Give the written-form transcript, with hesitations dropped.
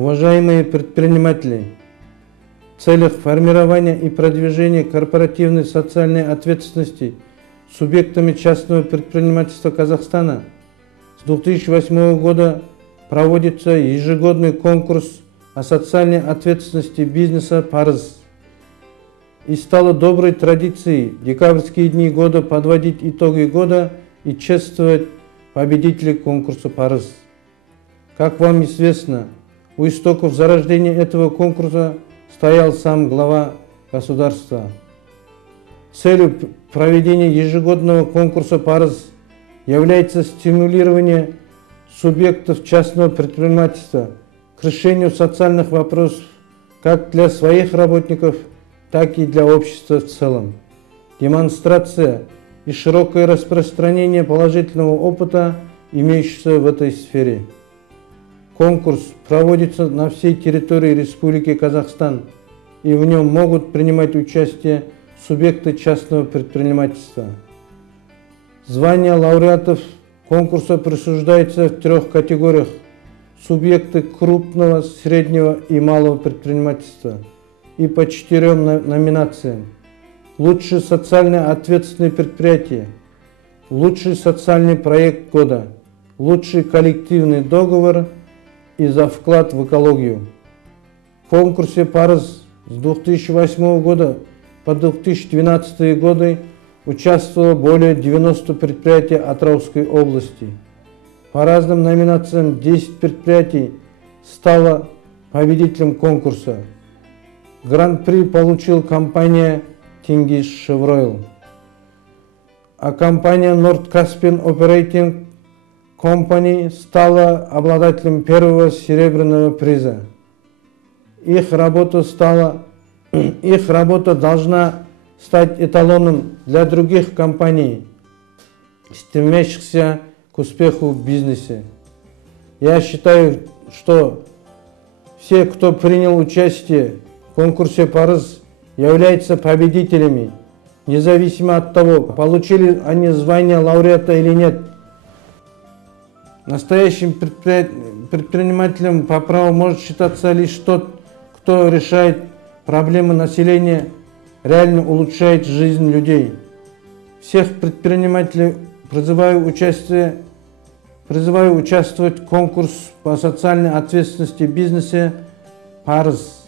Уважаемые предприниматели, в целях формирования и продвижения корпоративной социальной ответственности субъектами частного предпринимательства Казахстана с 2008 года проводится ежегодный конкурс о социальной ответственности бизнеса «Парыз». И стало доброй традицией в декабрьские дни года подводить итоги года и чествовать победителей конкурса «Парыз». Как вам известно, у истоков зарождения этого конкурса стоял сам глава государства. Целью проведения ежегодного конкурса «Парыз» является стимулирование субъектов частного предпринимательства к решению социальных вопросов как для своих работников, так и для общества в целом. Демонстрация и широкое распространение положительного опыта, имеющегося в этой сфере. Конкурс проводится на всей территории Республики Казахстан, и в нем могут принимать участие субъекты частного предпринимательства. Звание лауреатов конкурса присуждается в 3 категориях: субъекты крупного, среднего и малого предпринимательства, и по 4 номинациям: лучшее социально ответственное предприятие, лучший социальный проект года, лучший коллективный договор и за вклад в экологию. В конкурсе «Парыз» с 2008 года по 2012 годы участвовало более 90 предприятий Атырауской области. По разным номинациям 10 предприятий стало победителем конкурса. Гран-при получила компания Тингис Шевройл, а компания North Caspian Operating Company стала обладателем первого серебряного приза. Их работа должна стать эталоном для других компаний, стремящихся к успеху в бизнесе. Я считаю, что все, кто принял участие в конкурсе «Парыз», являются победителями, независимо от того, получили они звание лауреата или нет. Настоящим предпринимателем по праву может считаться лишь тот, кто решает проблемы населения, реально улучшает жизнь людей. Всех предпринимателей призываю участвовать в конкурсе по социальной ответственности в бизнесе «Парыз».